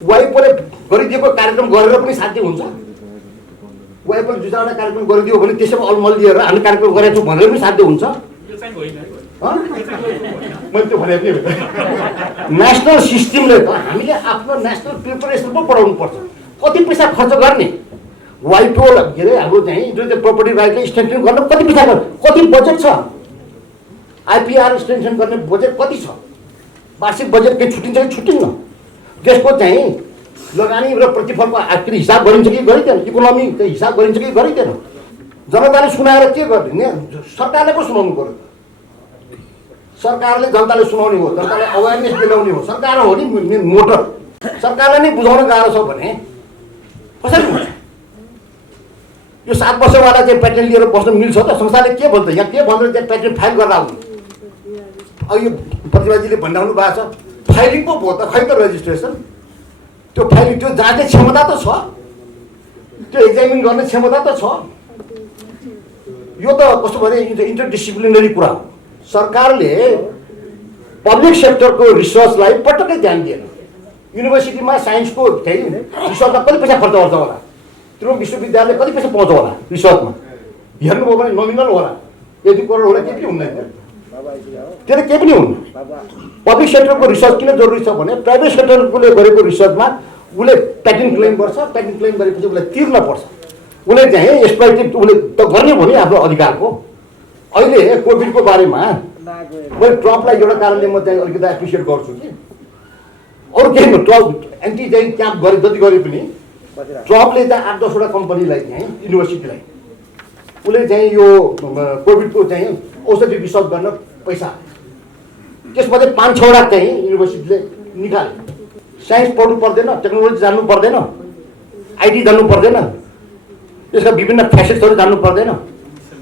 वाइपले गरिदिएको कार्यक्रम गरेर पनि साध्य हुन्छ। वाइपले दुई चारवटा कार्यक्रम गरिदियो भने त्यसैमा अलमल लिएर हामी कार्यक्रम गरेको छौँ भनेर पनि साध्य हुन्छ। मैले त्यो भने पनि नेसनल सिस्टमले त हामीले आफ्नो नेसनल प्रिपरेसन पो बढाउनु पर्छ। कति पैसा खर्च गर्ने वाइपो के अरे हाम्रो चाहिँ इन्टेलेक्चुअल प्रपर्टी राइटले स्ट्रेन्थन गर्न कति पैसा गर्ने, कति बजेट छ, आइपिआर स्ट्रेन्थन गर्ने बजेट कति छ, वार्षिक बजेट केही छुट्टिन्छ कि छुट्टिन्न, त्यसको चाहिँ लगानी र प्रतिफलको हिसाब गरिन्छ कि गरिँदैन, इकोनोमी हिसाब गरिन्छ कि गरिँदैन, जनताले सुनाएर के गर्ने, सरकारले पो सुनाउनु पर्यो। सरकारले जनताले सुनाउने हो, जनताले अवेरनेस दिलाउने हो, सरकार हो नि मोटर। सरकारलाई नै बुझाउन गाह्रो छ भने कसरी हुन्छ? यो 7 वर्षवाला चाहिँ प्याटेन्ट लिएर बस्न मिल्छ त? संस्थाले के भन्छ, यहाँ के भनेर चाहिँ प्याटेन्ट फाइल गरेर आउने? अब यो प्रतिभाजीले भनिरहनु भएको छ फाइलिङ पो भयो त, खै त रेजिस्ट्रेसन, त्यो फाइलिङ त्यो जाँच्ने क्षमता त छ, त्यो एक्जामिन गर्ने क्षमता त छ। यो त कस्तो भने इन्टरडिसिप्लिनरी कुरा हो। सरकारले पब्लिक सेक्टरको रिसर्चलाई पटक्कै ध्यान दिएन। युनिभर्सिटीमा साइन्सको चाहिँ रिसर्चमा कति पैसा खर्च गर्छ होला, त्यो विश्वविद्यालय कति पैसा पाउँछ होला रिसर्चमा, हेर्नुभयो भने नोमिनल होला, 1-2 करोड होला, केही पनि हुँदैन, त्यसले केही पनि हुन्न। पब्लिक सेक्टरको रिसर्च किन जरुरी छ भने प्राइभेट सेक्टरले गरेको रिसर्चमा उसले प्याटेन्ट क्लेम गर्छ, प्याटेन्ट क्लेम गरेपछि उसलाई तिर्न पर्छ, उसले चाहिँ एक्सप्लोइटेड उसले त गर्ने हो नि आफ्नो अधिकारको। अहिले कोभिडको बारेमा मैले ट्रम्पलाई एउटा कारणले म चाहिँ अलिकति एप्रिसिएट गर्छु कि अरू केही ट्रम्प एन्टी चाहिँ क्याम्प गरे जति गरे पनि ट्रम्पले चाहिँ 8-10वटा कम्पनीलाई चाहिँ युनिभर्सिटीलाई उसले चाहिँ यो कोभिडको चाहिँ औषधि रिसर्च गर्न पैसा, त्यसमध्ये 5-6वटा चाहिँ युनिभर्सिटीले निकाले। साइन्स पढ्नु पर्दैन, टेक्नोलोजी जान्नु पर्दैन, आइटी जान्नु पर्दैन, यसका विभिन्न फ्यासेट्सहरू जान्नु पर्दैन,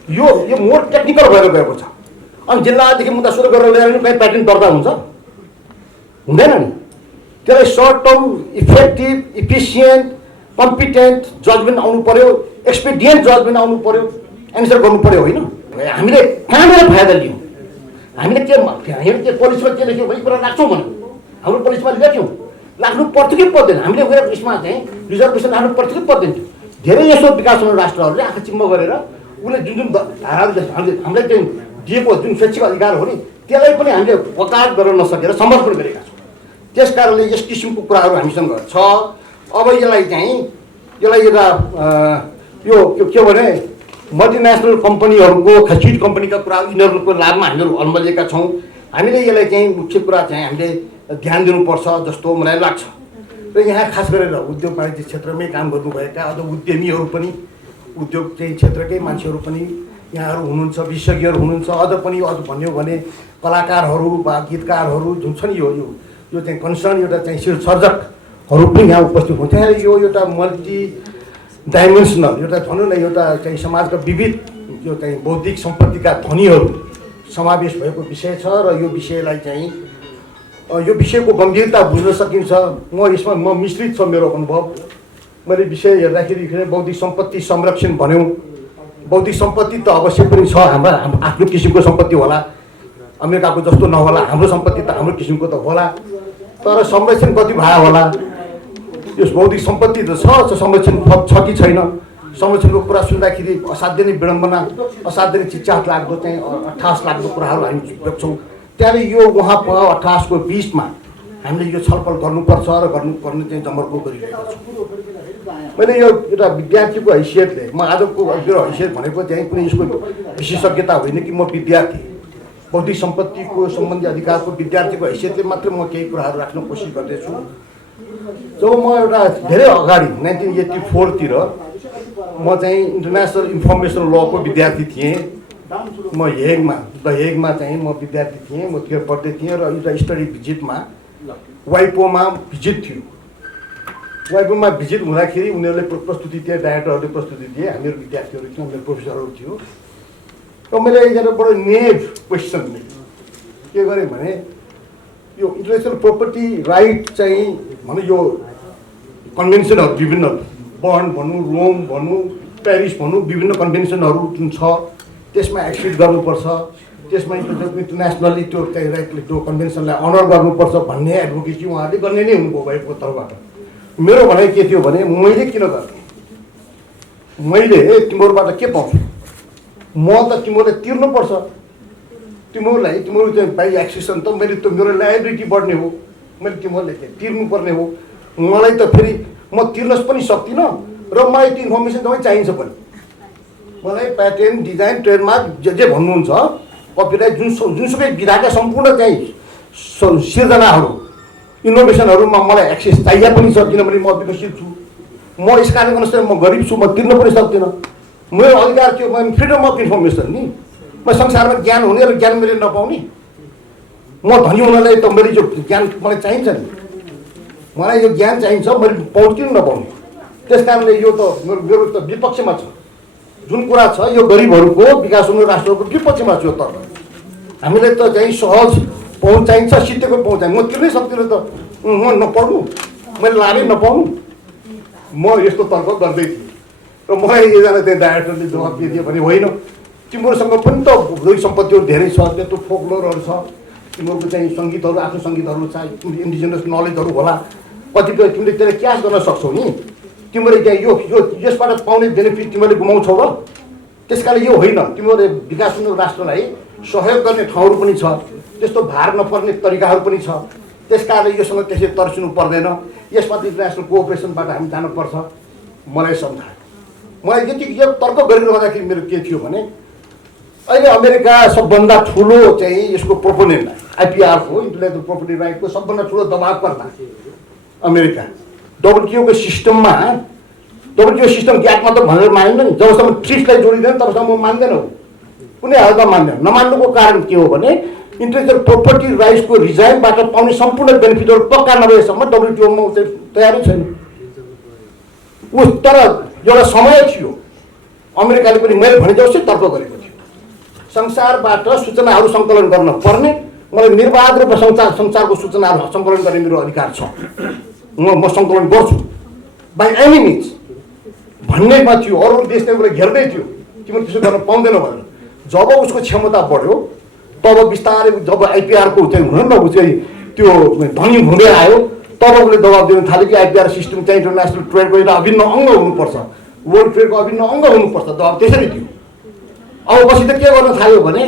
यो मोर टेक्निकल भएर गएको छ। अनि जिल्लादेखि मुद्दा सुरु गरेर ल्याएर पनि कहीँ प्याटेन्ट दर्ता हुन्छ हुँदैन नि। त्यसलाई short term effective efficient competent judgement आउनु पर्यो, एक्सपिडियन्ट जजमेन्ट आउनु पर्यो, एन्सर गर्नु पर्यो। होइन हामीले कहाँबाट फाइदा लियौँ, हामीले के पोलिसमा के लेख्यौँ भने कुरा राख्छौँ भने हाम्रो पोलिसमा लेख्यौँ लाग्नु पर्थ्यो कि पर्दैन, हामीले गएर यसमा चाहिँ रिजर्भेसन राख्नु पर्थ्यो कि पर्दैन। धेरै यसो विकास हुने राष्ट्रहरूले आँखा चिम्म गरेर उसले जुन धाराहरू हामीलाई चाहिँ दिएको जुन शैक्षिक अधिकार हो नि त्यसलाई पनि हामीले वकालत गर्न नसकेर समर्पण गरेका छौँ। त्यस कारणले यस किसिमको कुराहरू हामीसँग छ। अब यसलाई एउटा यो के भने मल्टिनेसनल कम्पनीहरूको खचित कम्पनीका कुरा यिनीहरूको लाभमा हामीहरू अल्मलिएका छौँ। हामीले यसलाई चाहिँ मुख्य कुरा चाहिँ हामीले ध्यान दिनुपर्छ जस्तो मलाई लाग्छ। र यहाँ खास गरेर उद्योग वाणिज्य क्षेत्रमै काम गर्नुभएका अझ उद्यमीहरू पनि, उद्योग चाहिँ क्षेत्रकै मान्छेहरू पनि यहाँहरू हुनुहुन्छ, विशेषज्ञहरू हुनुहुन्छ, अझ पनि अझ भन्यो भने कलाकारहरू वा गीतकारहरू जुन छ नि यो चाहिँ कन्सर्न एउटा चाहिँ सर्जकहरू पनि यहाँ उपस्थित हुन्छ। यो एउटा मल्टी डाइमेन्सनल एउटा भनौँ न एउटा चाहिँ समाजका विविध यो चाहिँ बौद्धिक सम्पत्तिका धनीहरू समावेश भएको विषय छ र यो विषयलाई चाहिँ यो विषयको गम्भीरता बुझ्न सकिन्छ। म यसमा मिश्रित छ मेरो अनुभव। मैले विषय हेर्दाखेरि बौद्धिक सम्पत्ति संरक्षण भन्यौँ, बौद्धिक सम्पत्ति त अवश्य पनि छ, हाम्रो आफ्नो किसिमको सम्पत्ति होला, अमेरिकाको जस्तो नहोला, हाम्रो सम्पत्ति त हाम्रो किसिमको त होला, तर संरक्षण कति भयो होला? यस बौद्धिक सम्पत्ति त छ, संरक्षण छ कि छैन? संरक्षणको कुरा सुन्दाखेरि असाध्य नै विडम्बना, असाध्य नै चिच्चाट लाग्दो चाहिँ अट्ठास लाग्दो कुराहरू हामी देख्छौँ। त्यहाँले यो उहाँ 28 को बिचमा हामीले यो छलफल गर्नुपर्छ र गर्नुपर्ने चाहिँ जमर्को गरिरहेको छु। मैले यो एउटा विद्यार्थीको हैसियतले म आजको मेरो हैसियत भनेको चाहिँ कुनै यसको विशेषज्ञता होइन कि म विद्यार्थी बौद्धिक सम्पत्तिको सम्बन्धी अधिकारको विद्यार्थीको हैसियतले मात्र म केही कुराहरू राख्न कोसिस गर्दैछु। जब म एउटा धेरै अगाडि 1984 तिर म चाहिँ इन्टरनेसनल इन्फर्मेसन लको विद्यार्थी थिएँ। म द हेगमा चाहिँ म विद्यार्थी थिएँ, म त्यो पढ्दै थिएँ र एउटा स्टडी भिजिटमा वाइपोमा भिजिट थियो। वाइपोमा भिजिट हुँदाखेरि उनीहरूले प्रस्तुति दिए, डाइरेक्टरहरूले प्रस्तुति दिए, हामीहरू विद्यार्थीहरू थियौँ, मेरो प्रोफेसरहरू थियो। र मैले एकजना बडो नेभ क्वेसन के गरेँ भने यो इन्टेलेक्चुअल प्रपर्टी राइट चाहिँ भनौँ यो कन्भेन्सनहरू विभिन्न बर्न भनौँ, रोम भनौँ, पेरिस भनौँ, विभिन्न कन्भेन्सनहरू जुन छ त्यसमा एक्सिड गर्नुपर्छ, त्यसमा इन्टरनेसनली त्यो राइटले त्यो कन्भेन्सनलाई अनर गर्नुपर्छ भन्ने एडभोकेसी उहाँहरूले गर्ने नै हुनुभयो वाइपको तर्फबाट। मेरो भनाइ के थियो भने मैले किन गर्ने, मैले तिमीहरूबाट के पाउँछु, म त तिमीहरूले तिर्नुपर्छ, तिमीहरूलाई तिमीहरू चाहिँ बाई एक्सेसन त मैले त मेरो लाइबिलिटी बढ्ने हो, मैले तिमीहरूले तिर्नुपर्ने हो। मलाई त फेरि म तिर्न पनि सक्दिनँ र मलाई त्यो इन्फर्मेसन तपाईँ चाहिन्छ पनि। मलाई प्याटेन्ट डिजाइन ट्रेडमार्क जे भन्नुहुन्छ कपिराइट जुनसुकै विधाका सम्पूर्ण चाहिँ सिर्जनाहरू इनोभेसनहरूमा मलाई एक्सेस चाहिए पनि छ, किनभने म विकसित छु, म यस कारणले गर्दा म गरिब छु, म तिर्न पनि सक्दिनँ। मेरो अधिकार थियो फ्रिडम अफ इन्फर्मेसन नि, म संसारमा ज्ञान हुने र ज्ञान मैले नपाउने, म धनी हुनलाई त मैले जो ज्ञान मलाई चाहिन्छ नि, मलाई यो ज्ञान चाहिन्छ, मैले पाउँछु किन नपाउने। त्यस कारणले यो त मेरो त विपक्षमा छ, जुन कुरा छ यो गरिबहरूको विकास हुने राष्ट्रको विपक्षमा छ। यो तर्क हामीलाई त चाहिँ सहज पहुँच चाहिन्छ, सित्तैको पहुँच चाहिन्छ। म तिर्नै सक्दिनँ त, म नपढ्नु, मैले लाभै नपाउनु, म यस्तो तर्क गर्दै थिएँ। र मलाई एकजना त्यहाँ डाइरेक्टरले जवाब दिइदियो भने होइन, तिमीहरूसँग पनि त भौतिक सम्पत्तिहरू धेरै छ, त्यस्तो फोकलोरहरू छ, तिमीहरूको चाहिँ सङ्गीतहरू आफ्नो सङ्गीतहरू छ, इन्डिजिनस नलेजहरू होला, कतिपय तिमीले त्यसलाई क्यास गर्न सक्छौ नि, तिमीले त्यहाँ यो यसबाट पाउने बेनिफिट तिमीले गुमाउँछौ र। त्यस कारण यो होइन, तिमीहरूले विकास हुने राष्ट्रलाई सहयोग गर्ने ठाउँहरू पनि छ, त्यस्तो भार नपर्ने तरिकाहरू पनि छ। त्यस कारणले योसँग त्यसै तर्सिनु पर्दैन, यसमा इन्टरनेसनल कोअपरेसनबाट हामी जानुपर्छ। मलाई सम्झायो, मलाई यति यो तर्क गरिरहँदाखेरि मेरो के थियो भने अहिले अमेरिका सबभन्दा ठुलो चाहिँ यसको प्रोपोनेन्ट आइपिआरको इन्टेलेक्चुअल प्रोपर्टी राइटको सबभन्दा ठुलो दबावकर्ता अमेरिका डब्लुटिओको सिस्टममा, डब्लुटिओ सिस्टम ग्यापमा त भनेर मानिन्न नि, जबसम्म ट्रिप्सलाई जोडिँदैन तबसम्म म मान्दैनौ, कुनै हालतमा मान्दैन। नमान्नुको कारण के हो भने इन्टेलेक्चुअल प्रोपर्टी राइट्सको रिजाइमबाट पाउने सम्पूर्ण बेनिफिटहरू पक्का नभएसम्म डब्लुटिओमा तयारी छैन। उस तर एउटा समय थियो अमेरिकाले पनि मैले भने जस्तै तर्क गरेको थियो, संसारबाट सूचनाहरू सङ्कलन गर्न पर्ने, मलाई निर्बाध रूपमा संसारको सूचनाहरू सङ्कलन गर्ने मेरो अधिकार छ, म सङ्कलन गर्छु बाई एनी मिन्स भन्नेमा थियो। अरू देशले उसलाई घेर्दै थियो, तिमीले त्यसो गर्न पाउँदैन भनेर। जब उसको क्षमता बढ्यो तब बिस्तारै जब आइपिआरको चाहिँ हुन न ऊ चाहिँ त्यो धनी हुँदै आयो, तब उसले दबाब दिन थाल्यो कि आइपिआर सिस्टम चाहिँ इन्टरनेसनल ट्रेडको एउटा अभिन्न अङ्ग हुनुपर्छ, वर्ल्ड ट्रेडको अभिन्न अङ्ग हुनुपर्छ, दबाब त्यसरी थियो। अब पछि त के गर्न थाल्यो भने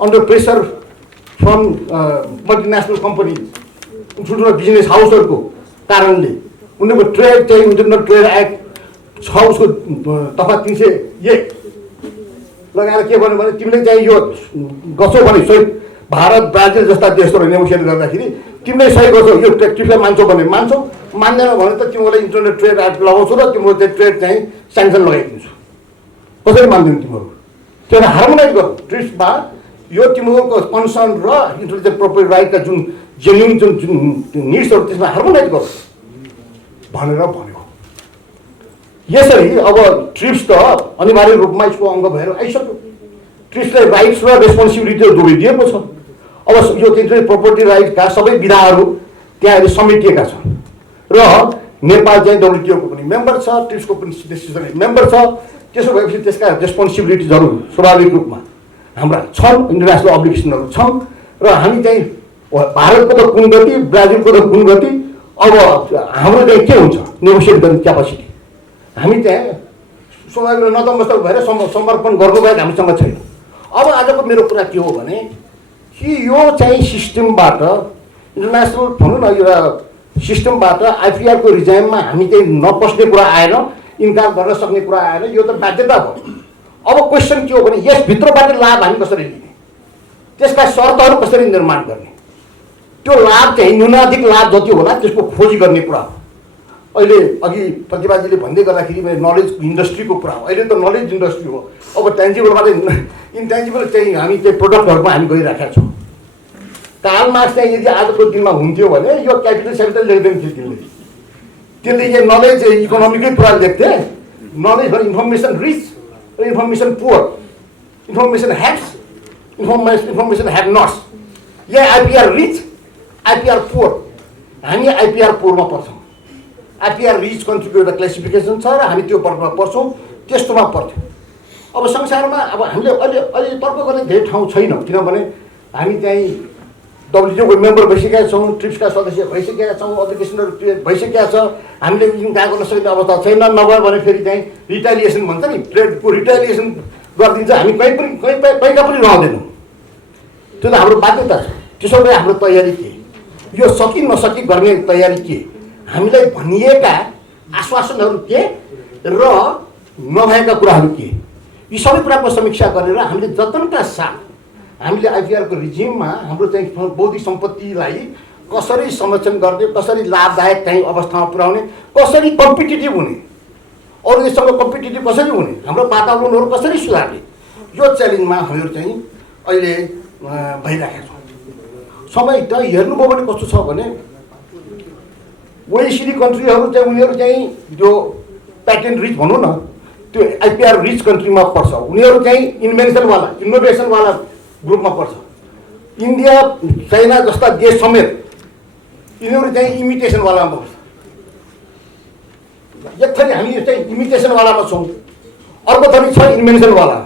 under pressure from multinational company, ठुल्ठुलो बिजनेस हाउसहरूको कारणले उनीहरूको ट्रेड चाहिँ इन्टरनेसनल ट्रेड एक्ट छ, उसको दफा 301 लगाएर के भन्यो भने तिमीले चाहिँ यो गर्छौ भने सही, भारत ब्राजिल जस्ता देशहरू नेगोसिएट गर्दाखेरि तिमीले सही गर्छौ, यो ट्रिप्सलाई मान्छौ भने मान्छौ, मान्दैन भने त तिमीलाई इन्टरनेट ट्रेड एक्ट लगाउँछु र तिम्रो त्यो ट्रेड चाहिँ स्याङ्सन लगाइदिन्छु। कसरी मान्दैन तिमीहरू? त्यो हार्मोनाइज गर्नु ट्रिप्समा, यो तिमीहरूको कन्सर्न र इन्टेलेक्चुअल प्रोपर्टी राइटका जुन जेन्युन जुन निड्सहरू त्यसमा हार्मोनाइज गर्नु भनेर भन्यो। यसरी अब ट्रिप्स त अनिवार्य रूपमा यसको अङ्ग भएर आइसक्यो। ट्रिप्सलाई राइट्स र रेस्पोन्सिबिलिटी जोडिदिएको छ। अब यो इन्टेलेक्चुअल प्रोपर्टी राइटका सबै विधाहरू त्यहाँ अहिले समेटिएका छन् र नेपाल चाहिँ डब्लुटिओको पनि मेम्बर छ, ट्रिप्सको पनि डिसिजन मेम्बर छ। त्यसो भएपछि त्यसका रेस्पोन्सिबिलिटिजहरू स्वाभाविक रूपमा हाम्रा छन्, इन्टरनेसनल अब्लिगेसनहरू छन् र हामी चाहिँ भारतको त कुन गति, ब्राजिलको त कुन गति, अब हाम्रो चाहिँ के हुन्छ नेगोसिएट गर्ने क्यापासिटी, हामी त्यहाँ स्वाभाविक नतमस्तक भएर समर्पण गर्नुभएको हामीसँग छैन। अब आजको मेरो कुरा के हो भने कि यो चाहिँ सिस्टमबाट इन्टरनेसनल भनौँ न एउटा सिस्टमबाट आइपिआरको रिजाइममा हामी चाहिँ नपस्ने कुरा आएन, इन्कार गर्न सक्ने कुरा आएन, यो त बाध्यता भयो। अब क्वेसन के हो भने यसभित्रबाट लाभ हामी कसरी लिने, त्यसका शर्तहरू कसरी निर्माण गर्ने, त्यो लाभ चाहिँ न्यूनाधिक लाभ जति होला त्यसको खोजी गर्ने कुरा हो। अहिले अघि प्रतिभाजीले भन्दै गर्दाखेरि नलेज इन्डस्ट्रीको कुरा हो, अहिले त नलेज इन्डस्ट्री हो। अब टेन्जिबलबाट इन्टेन्जिबल चाहिँ हामी चाहिँ प्रोडक्टहरूमा हामी गइराखेका छौँ। कार्ल मार्क्स चाहिँ यदि आजको दिनमा हुन्थ्यो भने यो क्यापिटल लेख्दैन थियो, त्यसले यो नलेज इकोनोमीकै कुरा लेख्थे। नलेज फर इन्फर्मेसन रिच र information poor, information haves, information have nots. यहाँ आइपिआर रिच, आइपिआर पुवर, हामी आइपिआर पुवरमा पर्छौँ। आइपिआर रिच कन्ट्रीको एउटा क्लासिफिकेसन छ र हामी त्यो वर्गमा पर्छौँ, त्यस्तोमा पर्थ्यो। अब संसारमा अब हामीले अहिले तर्क गर्ने धेरै ठाउँ छैन, किनभने हामी चाहिँ WTO को मेम्बर भइसकेका छौँ, ट्रिप्सका सदस्य भइसकेका छौँ, एप्लिकेसनहरू क्रिएट भइसकेका छ, हामीले कहाँ गर्न सक्ने अवस्था छैन। नभए भने फेरि चाहिँ रिटालिएसन भन्छ नि, ट्रेडको रिटालिएसन गरिदिन्छ, हामी कहीँका पनि रहँदैनौँ। त्यो त हाम्रो बाध्यता छ। त्यसो भए हाम्रो तयारी के, यो सकि नसकि गर्ने तयारी के, हामीलाई भनिएका आश्वासनहरू के र नभएका कुराहरू के, यी सबै कुराको समीक्षा गरेर हामीले जतनका साथ हामीले आइपिआरको रिजिममा हाम्रो चाहिँ बौद्धिक सम्पत्तिलाई कसरी संरक्षण गर्ने, कसरी लाभदायक चाहिँ अवस्थामा पुर्याउने, कसरी कम्पिटिटिभ हुने, अरू देशसँग कम्पिटिटिभ कसरी हुने, हाम्रो वातावरणहरू कसरी सुधार्ने, यो च्यालेन्जमा हामीहरू चाहिँ अहिले भइरहेका छौँ। समय त हेर्नुभयो भने कस्तो छ भने OECD कन्ट्रीहरू चाहिँ उनीहरू चाहिँ जो प्याटेन्ट रिच भनौँ न, त्यो आइपिआर रिच कन्ट्रीमा पर्छ। उनीहरू चाहिँ इनोभेसनवाला ग्रुपमा पर्छ। इन्डिया, चाइना जस्ता देश समेत यिनीहरू चाहिँ इमिटेसनवालामा पर्छ। एक थरी हामी चाहिँ इमिटेसनवालामा छौँ, अर्को थरी छ इन्भेन्सनवाला।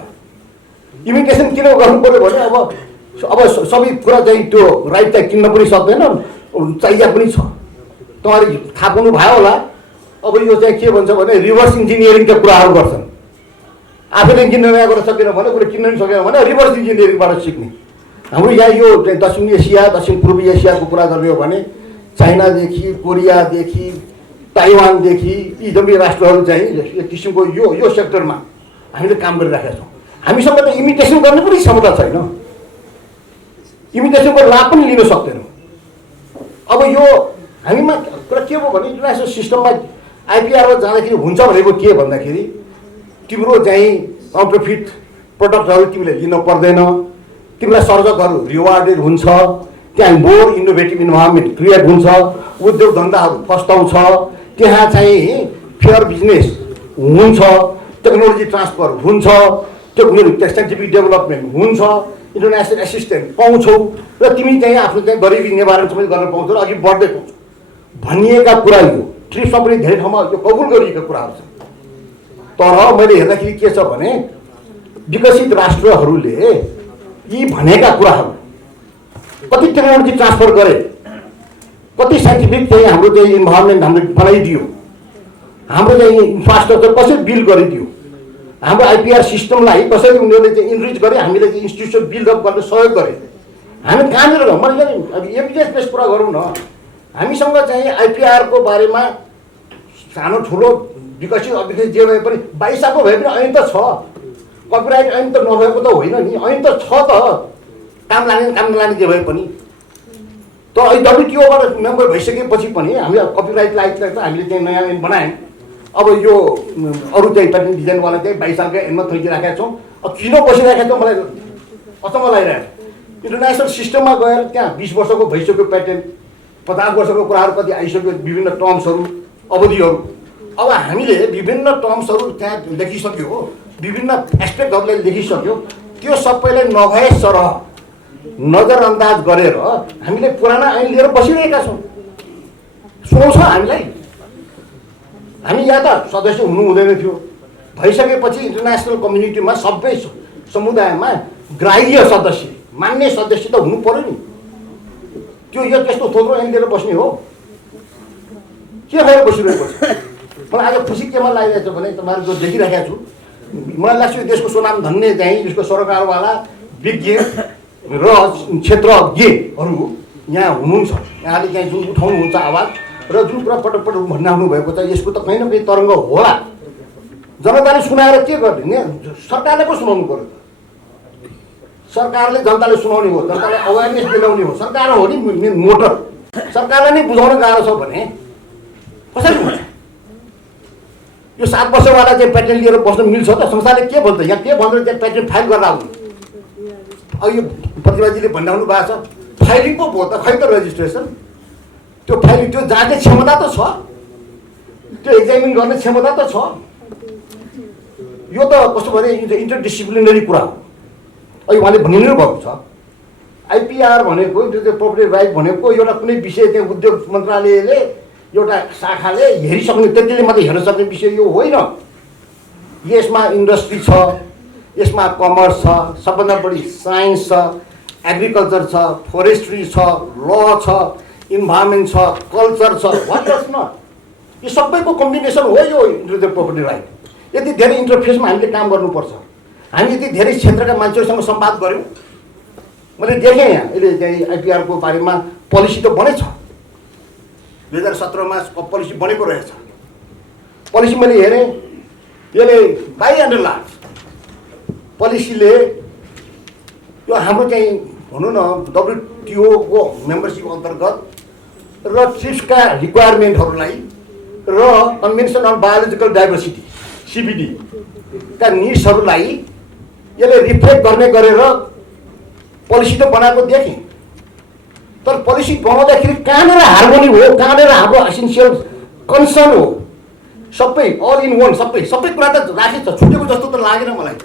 इमिटेसन किन गर्नु पऱ्यो भने अब सबै कुरा चाहिँ त्यो राइट चाहिँ किन्न पनि सक्दैन, चाहिएको पनि छ। तपाईँले थाहा पाउनु भयो होला, अब यो चाहिँ के भन्छ भने रिभर्स इन्जिनियरिङका कुराहरू गर्छन्। आफैले इन्जिनियरिङ गर्न सकेन भने, उसले किन्न पनि सकेन भने रिभर्स इन्जिनियरिङबाट सिक्ने। हाम्रो यहाँ यो चाहिँ दक्षिण एसिया, दक्षिण पूर्वी एसियाको कुरा गर्ने हो भने चाइनादेखि, कोरियादेखि, ताइवानदेखि यी जम्मै राष्ट्रहरू चाहिँ एक किसिमको यो सेक्टरमा हामीले काम गरिरहेका छौँ। हामीसँग त इमिटेसन गर्ने पनि क्षमता छैन, इमिटेसनको लाभ पनि लिन सक्दैनौँ। अब यो हामीमा कुरा के हो भने इन्टरनेसनल सिस्टममा आइपिआरमा जाँदाखेरि हुन्छ भनेको के भन्दाखेरि तिम्रो चाहिँ काउन्टरफिट प्रडक्टहरू तिमीले लिन पर्दैन, तिमीलाई सर्जकहरू रिवार्डेड हुन्छ, त्यहाँ मोर इनोभेटिभ इन्भाइरोमेन्ट क्रिएट हुन्छ, उद्योग धन्दाहरू फस्टाउँछ, त्यहाँ चाहिँ फेयर बिजनेस हुन्छ, टेक्नोलोजी ट्रान्सफर हुन्छ, त्यो साइन्टिफिक डेभलपमेन्ट हुन्छ, इन्टरनेसनल एसिस्टेन्ट पाउँछौ र तिमी चाहिँ आफ्नो चाहिँ गरिबी निवारण समेत गर्न पाउँछौ र अघि बढ्दै पाउँछौ भनिएका कुरा यो ट्रिप्समा पनि धेरै ठाउँमा यो कबुल गरिएका कुराहरू छन्। तर मैले हेर्दाखेरि के छ भने विकसित राष्ट्रहरूले यी भनेका कुराहरू कति टेक्नोलोजी ट्रान्सफर गरे, कति साइन्टिफिक चाहिँ हाम्रो चाहिँ इन्भाइरोमेन्ट हामीले बनाइदियो, हाम्रो चाहिँ इन्फ्रास्ट्रक्चर कसरी बिल्ड गरिदियो, हाम्रो आइपिआर सिस्टमलाई कसरी उनीहरूले चाहिँ इनरिच गरे, हामीले चाहिँ इन्स्टिट्युसन बिल्डअप गर्न सहयोग गरे। हामी कहाँनिर मैले अब एभिडेन्स बेस कुरा गरौँ न, हामीसँग चाहिँ आइपिआरको बारेमा सानो ठुलो विकसित अविकसित जे भए पनि 22 सालको भए पनि ऐन त छ, कपिराइट ऐन त नभएको त होइन नि, ऐन त छ त, काम लाग्ने काम नलाग्ने जे भए पनि। तर अहिले WTOबाट मेम्बर भइसकेपछि पनि हामी कपिराइटलाई त हामीले चाहिँ नयाँ ऐन बनायौँ। अब यो अरू चाहिँ प्याटेन्ट डिजाइनवाला चाहिँ 22 सालकै ऐनमा थैकिराखेका छौँ। अब किन बसिरहेका छौँ मलाई अचम्म लागिरहेको। इन्टरनेसनल सिस्टममा गएर त्यहाँ 20 वर्षको भइसक्यो प्याटेन्ट, 50 वर्षको कुराहरू कति आइसक्यो, विभिन्न टर्म्सहरू अवधिहरू। अब हामीले विभिन्न टर्म्सहरू त्यहाँ लेखिसक्यो, विभिन्न एस्पेक्टहरूलाई लेखिसक्यो, त्यो सबैलाई नभए सरह नजरअन्दाज गरेर हामीले पुराना ऐन लिएर बसिरहेका छौँ। सुनाउँछ हामीलाई, हामी या त सदस्य हुनु हुँदैन थियो, भइसकेपछि इन्टरनेसनल कम्युनिटीमा सबै समुदायमा ग्राह्य सदस्य, मान्ने सदस्य त हुनु पर्यो नि। त्यो यो त्यस्तो थोत्रो ऐन लिएर बस्ने हो, के भएर बसिरहेको छ। मलाई आज खुसी केमा लागिरहेको छ भने तपाईँहरू जो देखिरहेका छु, मलाई लाग्छ यो देशको स्वनाम धन्य चाहिँ यसको सरकारवाला विज्ञ र क्षेत्रज्ञहरू यहाँ हुनुहुन्छ। यहाँले चाहिँ जुन उठाउनुहुन्छ आवाज र जुन कुरा पटक पटक भनिराख्नु भएको छ, यसको त कहीँ न कहीँ तरङ्ग होला। जनताले सुनाएर के गर्ने, सरकारले पो सुनाउनु पर्यो। सरकारले जनताले सुनाउने हो, जनतालाई अवेरनेस दिलाउने हो, सरकार हो नि मोटर। सरकारलाई नै बुझाउन गाह्रो छ भने कसरी हुन्छ। यो 7 वर्षवाला चाहिँ प्याटेन्ट लिएर बस्न मिल्छ त? संस्थाले के भन्छ, यहाँ के भनेर चाहिँ प्याटेन्ट फाइल गरेर आउनु। अब यो प्रतिभाजीले भनिराख्नु भएको छ, फाइलिङ पो भयो त, खै त रेजिस्ट्रेसन, त्यो फाइलिङ, त्यो जाँच्ने क्षमता त छ, त्यो एक्जामिन गर्ने क्षमता त छ। यो त कस्तो भने इन्टरडिसिप्लिनरी कुरा हो। अहिले उहाँले भनिनु भएको छ आइपिआर भनेको प्रोपर्टी राइट भनेको एउटा कुनै विषय चाहिँ उद्योग मन्त्रालयले एउटा शाखाले हेरिसक्ने, त्यतिले मात्रै हेर्न सक्ने विषय यो होइन। यसमा इन्डस्ट्री छ, यसमा कमर्स छ, सबभन्दा बढी साइन्स छ, एग्रिकल्चर छ, फोरेस्ट्री छ, ल छ, इन्भाइरोमेन्ट छ, कल्चर छ, वाट एल्स नट। यो सबैको कम्बिनेसन हो यो इन्टेलेक्चुअल प्रोपर्टी राइट। यति धेरै इन्टरफेसमा हामीले काम गर्नुपर्छ। हामी यति धेरै क्षेत्रका मान्छेहरूसँग संवाद गऱ्यौँ। मैले देखेँ यहाँ अहिले चाहिँ आइपिआरको बारेमा पोलिसी त बनेछ, 2017 मा पोलिसी बनेको रहेछ। पोलिसी मैले हेरेँ, यसले बाई एन्ड लार्ज पोलिसीले यो हाम्रो चाहिँ भनौँ न WTO मेम्बरसिप अन्तर्गत र ट्रिप्सका रिक्वायरमेन्टहरूलाई र convention on biological diversity CBD का निड्सहरूलाई यसले रिफ्लेक्ट गर्ने गरेर पोलिसी त बनाएको देखेँ। तर पोलिसी बनाउँदाखेरि कहाँनिर हार्मोनी हो, कहाँनिर हाम्रो एसेन्सियल कन्सर्न हो, सबै अल इन वान सबै कुरा त राखेको छ। छुटेको जस्तो त लागेन मलाई।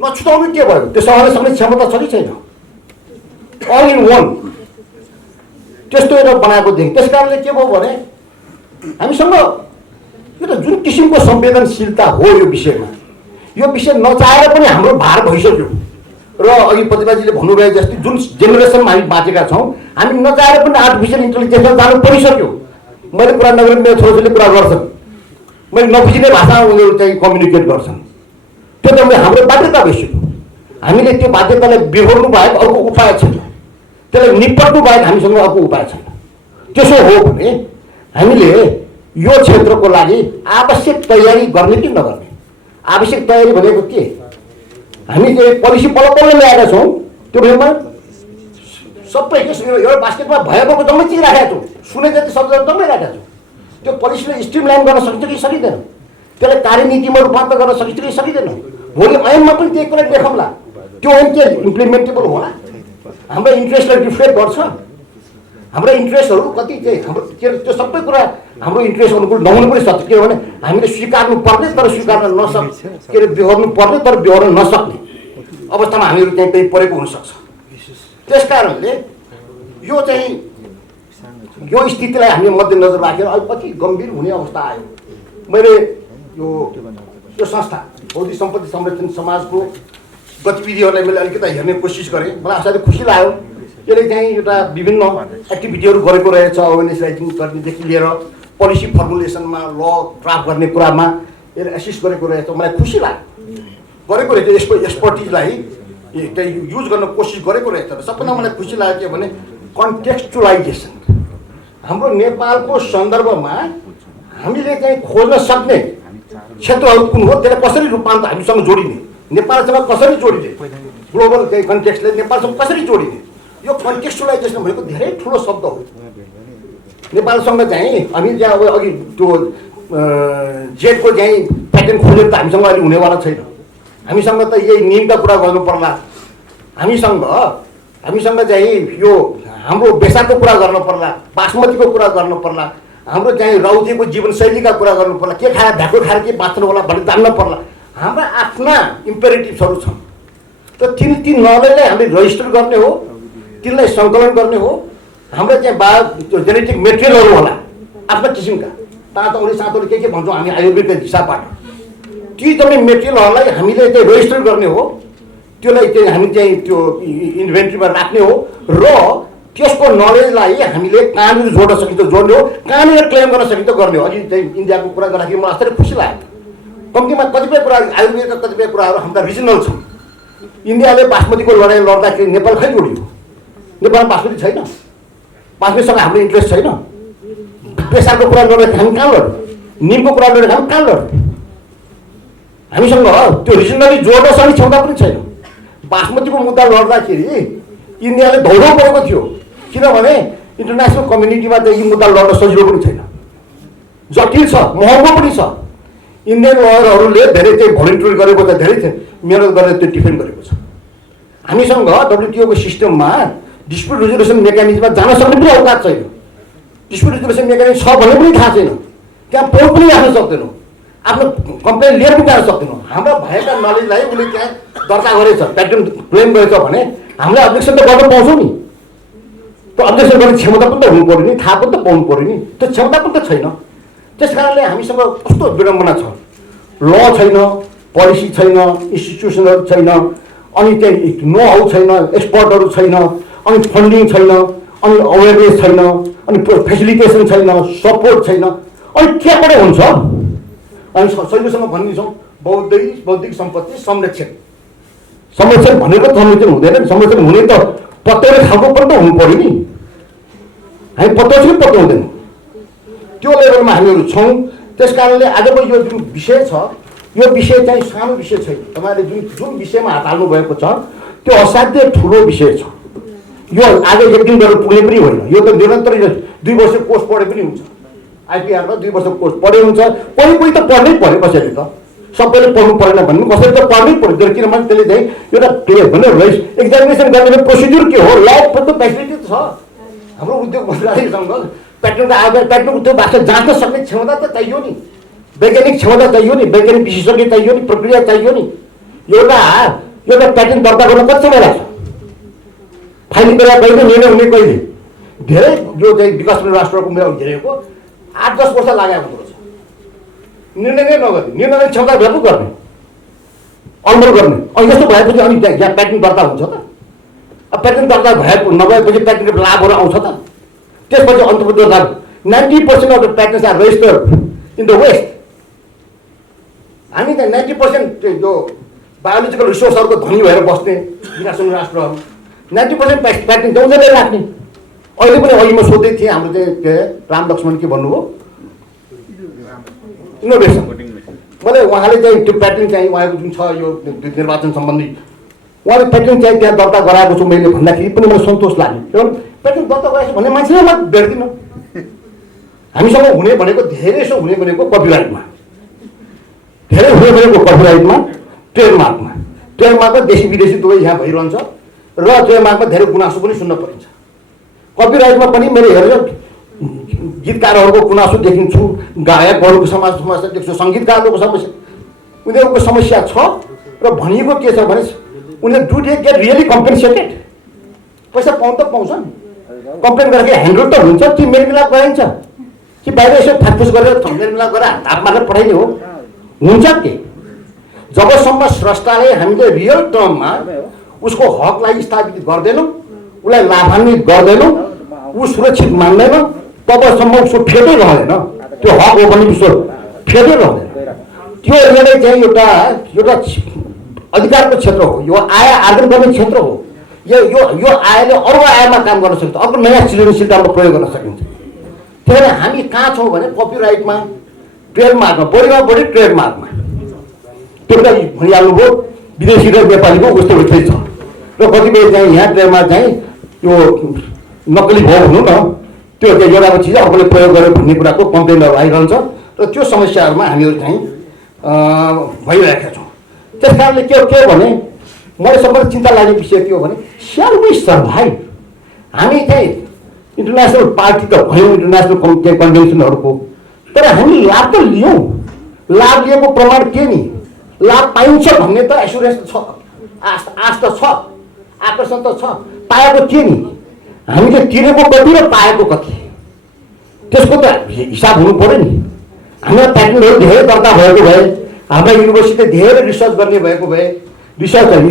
नछुटाउनु के भयो? त्यो सहरले सक्ने क्षमता छ कि छैन? अल इन वान त्यस्तो एउटा बनाएको देखेँ। त्यस कारणले के भयो भने हामीसँग यो त जुन किसिमको संवेदनशीलता हो यो विषयमा, यो विषय नचाहेर पनि हाम्रो भार भइसक्यो। र अघि प्रतिभाजीले भन्नुभयो जस्तै जुन जेनेरेसनमा हामी बाँचेका छौँ, हामी नचाहेर पनि आर्टिफिसियल इन्टेलिजेन्समा जानु परिसक्यो। मैले कुरा नगरेर मेरो छोराछोरीले कुरा गर्छन्, मैले नबुझिने भाषामा उनीहरू चाहिँ कम्युनिकेट गर्छन्। त्यो त हाम्रो बाध्यता भइसक्यो। हामीले त्यो बाध्यतालाई बिहोर्नु बाहेक अर्को उपाय छैन, त्यसलाई निपट्नु बाहेक हामीसँग अर्को उपाय छैन। त्यसो हो भने हामीले यो क्षेत्रको लागि आवश्यक तयारी गर्ने कि नगर्ने? आवश्यक तयारी भनेको के? हामी चाहिँ पोलिसी पल्ल ल्याएका छौँ, त्यो बेलामा सबै एउटा बास्केटमा भएको जम्मै चिज राखेका छौँ, सुने जति शब्द जम्मै राखेका छौँ। त्यो पोलिसीले स्ट्रिमलाइन गर्न सकिन्छ कि सकिँदैन? त्यसलाई कार्यनीतिमा रूपान्तर गर्न सकिन्छ कि सकिँदैन? भोलि ऐनमा पनि त्यही कुरा देखाउँला। त्यो ऐन के इम्प्लिमेन्टेबल होला? हाम्रो इन्ट्रेस्टलाई रिफ्लेक्ट गर्छ? हाम्रो इन्ट्रेस्टहरू कति चाहिँ हाम्रो त्यो सबै कुरा हाम्रो इन्ट्रेस्ट अनुकूल नहुनु पनि सक्छ। किनभने हामीले स्वीकार्नु पर्ने तर स्वीकार्न के अरे बिहोर्नु पर्ने तर बिहोर्न नसक्ने अवस्थामा हामीहरू चाहिँ त्यही परेको हुनसक्छ। त्यस कारणले यो चाहिँ यो स्थितिलाई हामीले मध्यनजर राखेर अलिकति गम्भीर हुने अवस्था आयो। मैले यो संस्था बौद्धिक सम्पत्ति संरक्षण समाजको गतिविधिहरूलाई मैले अलिकति हेर्ने कोसिस गरेँ। मलाई असाध्यै खुसी लाग्यो। यसले चाहिँ एउटा विभिन्न एक्टिभिटीहरू गरेको रहेछ, अवेरनेस राइटिङ गर्नेदेखि लिएर पोलिसी फर्मुलेसनमा ल ड्राफ्ट गर्ने कुरामा यसले एसिस्ट गरेको रहेछ। मलाई खुसी लाग्यो गरेको रहेछ। यसको एक्सपर्टिजलाई युज गर्न कोसिस गरेको रहेछ। सबभन्दा मलाई खुसी लाग्यो के भने कन्टेक्स्चुलाइजेसन। हाम्रो नेपालको सन्दर्भमा हामीले चाहिँ खोज्न सक्ने क्षेत्रहरू कुन हो, त्यसलाई कसरी रूपान्तर हामीसँग जोडिने, नेपालसँग कसरी जोडिने, ग्लोबल चाहिँ कन्टेक्स्टले नेपालसँग कसरी जोडिने, यो कन्टेक्स्चुलाइजेसन भनेको धेरै ठुलो शब्द हो। नेपालसँग चाहिँ हामी चाहिँ अब अघि त्यो जेटको चाहिँ प्याटेन्ट खोजेर त हामीसँग अहिले हुनेवाला छैन। हामीसँग त यही नियमका कुरा गर्नु पर्ला, हामीसँग चाहिँ यो हाम्रो बेसारको कुरा गर्नु पर्ला, बासमतीको कुरा गर्नु पर्ला, हाम्रो चाहिँ राउतेको जीवनशैलीका कुरा गर्नु पर्ला, के खाएर भ्याएको खाएर के बाँच्नु होला भन्ने जान्न पर्ला। हाम्रा आफ्ना इम्पेरेटिभ्सहरू छन्। त ती नलेजलाई हामीले रजिस्टर गर्ने हो, तिनलाई सङ्कलन गर्ने हो। हाम्रो चाहिँ जेनेटिक मेटेरियलहरू होला आफ्ना किसिमका, तातौली सातौली के भन्छौँ हामी आयुर्वेदको हिसाबबाट, ती जम्मै मेटेरियलहरूलाई हामीले चाहिँ रजिस्टर गर्ने हो। त्यसलाई चाहिँ हामी चाहिँ त्यो इन्भेन्ट्रीमा राख्ने हो र त्यसको नलेजलाई हामीले कहाँनिर जोड्न सकिन्छ जोड्ने हो, कहाँनिर क्लेम गर्न सकिन्छ गर्ने हो। अघि चाहिँ इन्डियाको कुरा गर्दाखेरि मलाई असाध्यै खुसी लाग्यो। कम्तीमा कतिपय कुरा आयुर्वेदका कतिपय कुराहरू हाम्रा रिजनल छन्। इन्डियाले बासमतीको लडाइँ लड्दाखेरि नेपाल खै जोडियो? नेपालमा बासमती छैन, बासमतीसँग हाम्रो इन्ट्रेस्ट छैन। पेसारको कुरा लड्दाखेरि हामी कहाँ लड्यौँ? निमको कुरा लड्दाखेरि हामी कहाँ लड्यौँ? हामीसँग त्यो रिजनली जोड्न सक्ने क्षमता पनि छैन। बासमतीको मुद्दा लड्दाखेरि इन्डियाले धौधौ परेको थियो, किनभने इन्टरनेसनल कम्युनिटीमा त यी मुद्दा लड्न सजिलो पनि छैन, जटिल छ, महँगो पनि छ। इन्डियन लयरहरूले धेरै चाहिँ भोलिन्टियर गरेको छ, धेरै मेहनत गरेर त्यो डिफेन्ड गरेको छ। हामीसँग WTO को सिस्टममा डिस्प्युट रेजोल्युसन मेकानिजममा जान सक्ने पनि अवकाश छैन। डिस्प्युट रेजोल्युसन मेकानिजम छ भन्ने पनि थाहा छैन, त्यहाँ पोर्ट पनि राख्न सक्दैनौँ, आफ्नो कम्प्लेन लिएर पनि जान सक्दैनौँ। हाम्रा भएका नलेजलाई उसले त्यहाँ दर्ता गरेछ, प्याटेन्ट क्लेम गरेछ भने हामीले अब्जेक्सन त गर्न पाउँछौँ नि। त्यो अब्जेक्सन गर्ने क्षमता पनि त हुनु पऱ्यो नि, थाहा पनि त पाउनु पऱ्यो नि, त्यो क्षमता पनि त छैन। त्यस कारणले हामीसँग कस्तो विडम्बना छ, ल छैन, पोलिसी छैन, इन्स्टिट्युसनहरू छैन, अनि त्यही नो हाउ छैन, एक्सपर्टहरू छैन, अनि फन्डिङ छैन, अनि अवेरनेस छैन, अनि फेसिलिटेसन छैन, सपोर्ट छैन, अनि त्यहाँबाट हुन्छ। अनि सहिलेसँग भनिदिन्छौँ बौद्धिक सम्पत्ति संरक्षण भनेको संरक्षण हुँदैन। संरक्षण हुने त पत्याउने खालको पनि त हुनु पऱ्यो नि। हामी पत्याउँछ कि पत्याउँदैन, त्यो लेभलमा हामीहरू छौँ। त्यस कारणले आजको यो जुन विषय छ, यो विषय चाहिँ सानो विषय छैन। तपाईँले जुन विषयमा हात हाल्नु भएको छ त्यो असाध्यै ठुलो विषय छ। यो आज एक दिन गरेर पुग्ने पनि होइन। यो त निरन्तर 2 वर्ष कोर्स पढे पनि हुन्छ। आइपिआरमा 2 वर्ष कोर्स पढे हुन्छ। कोही त पढ्नै पर्यो, कसैले त सबैले पढ्नु परेन भन्नु, कसैले त पढ्नै पर्यो। किनभने त्यसले चाहिँ एउटा भने एक्जामिनेसन गर्ने प्रोसिड्युर के हो, लको फेसिलिटी छ। हाम्रो उद्योग मन्त्रालयसँग पेट्रोलको आधार पेट्रोल उद्योगबाट जाँच्न सक्ने क्षमता त चाहियो नि, वैज्ञानिक क्षमता चाहियो नि, वैज्ञानिक विशेषज्ञ चाहियो नि, प्रक्रिया चाहियो नि। एउटा प्याटेन्ट दर्ता गर्न कति समय लाग्छ? फाइलिङ गरेर कहिले निर्णय हुने कहिले? धेरै यो चाहिँ विकासशील राष्ट्रको मेरो हेरेको 8-10 वर्ष लागेको हुँदो रहेछ। निर्णय नै नगर्ने, निर्णय क्षमता भए गर्ने, अमल गर्ने। अनि यस्तो भएपछि अनि यहाँ प्याटेन्ट दर्ता हुन्छ त? अब प्याटेन्ट दर्ता भएको नभएपछि प्याटेन्टको लाभहरू आउँछ त? त्यसपछि अन्तर्गत 90% of the patents are registered in the West. हामी त 90% यो बायोलोजिकल रिसोर्सहरूको धनी भएर बस्ने विकासशील राष्ट्रहरू 90% प्याटेन्ट त उनीहरूले राख्ने। अहिले पनि अघि म सोध्दै थिएँ, हाम्रो चाहिँ के राम लक्ष्मण के भन्नुभयो, इनोभेसन। मैले उहाँले चाहिँ त्यो प्याटेन्ट चाहिँ उहाँको जुन छ यो निर्वाचन सम्बन्धी उहाँले प्याटेन्ट चाहिँ त्यहाँ दर्ता गराएको छु मैले भन्दाखेरि पनि मलाई सन्तोष लाग्यो। किनभने प्याटेन्ट दर्ता गराएको भन्ने मान्छेलाई म भेट्दिनँ। हामीसँग हुने भनेको धेरै सो हुने भनेको कपिराइटमा, धेरै हुने भनेको कपिराइटमा, ट्रेडमार्कमा। ट्रेडमार्कमा देशी विदेशी दुवै यहाँ भइरहन्छ र ट्रेडमार्कमा धेरै गुनासो पनि सुन्न परिन्छ। कपिराइटमा पनि मैले हेरेर गीतकारहरूको गुनासो देखिन्छु, गायकहरूको समस्या देख्छु, सङ्गीतकारहरूको समस्या, उनीहरूको समस्या छ। र भनिएको के छ भने उनीहरू डु दे गेट रियली कम्पेन्सेटेड? पैसा पाउनु त पाउँछ नि, कम्प्लेन गरेर ह्यान्डल त हुन्छ कि मेलमिलाप गराइन्छ कि बाहिर यसो फाटफुस गरेर मेलमिलाप गरेर हात मारेर पठाइने हो? हुन्छ के? जबसम्म स्रष्टाले हामीले रियल टर्ममा उसको हकलाई स्थापित गर्दैनौँ, उसलाई लाभान्वित गर्दैनौँ, ऊ सुरक्षित मान्दैन, तबसम्म उसको फेदै रहँदैन। त्यो हक हो भने उसको फेदै रहँदैन। त्यो यसले चाहिँ एउटा अधिकारको क्षेत्र हो, यो आय आर्जन गर्ने क्षेत्र हो। यो आयले अरू आयमा काम गर्न सक्छ, अर्को नयाँ सृजनशीलतामा प्रयोग गर्न सकिन्छ। त्यही भएर हामी कहाँ छौँ भने कपिराइटमा, ट्रेडमार्कमा, बढीमा बढी ट्रेडमार्कमा। त्यो त भनिहाल्नुभयो, विदेशी र नेपालीको उस्तो उस्तै छ। र कतिपय चाहिँ यहाँ ट्रेडमार्क चाहिँ यो नक्कली भयो भनौँ न, त्यो चाहिँ एउटाको चिज अर्कोले प्रयोग गर्यो भन्ने कुराको कम्प्लेनहरू आइरहन्छ र त्यो समस्याहरूमा हामीहरू चाहिँ भइरहेका छौँ। त्यस कारणले के हो भने मलाई सबभन्दा चिन्ता लाग्ने विषय के हो भने स्याल वी सर्भाइभ। हामी चाहिँ इन्टरनेसनल पार्टी त भयौँ, इन्टरनेसनल कन्भेन्सनहरूको, तर हामी लाभ त लियौँ। लाभ लिएको प्रमाण के नि? लाभ पाइन्छ भन्ने त एसुरेन्स छ, आश त छ, आकर्षण त छ। पाएको के नि? हामीले तिरेको कति र पाएको कति, त्यसको त हिसाब हुनु पऱ्यो नि। हामीलाई प्याटेन्टहरू धेरै दर्ता भएको भए, हाम्रो युनिभर्सिटी धेरै रिसर्च गर्ने भएको भए, रिसर्च एन्ड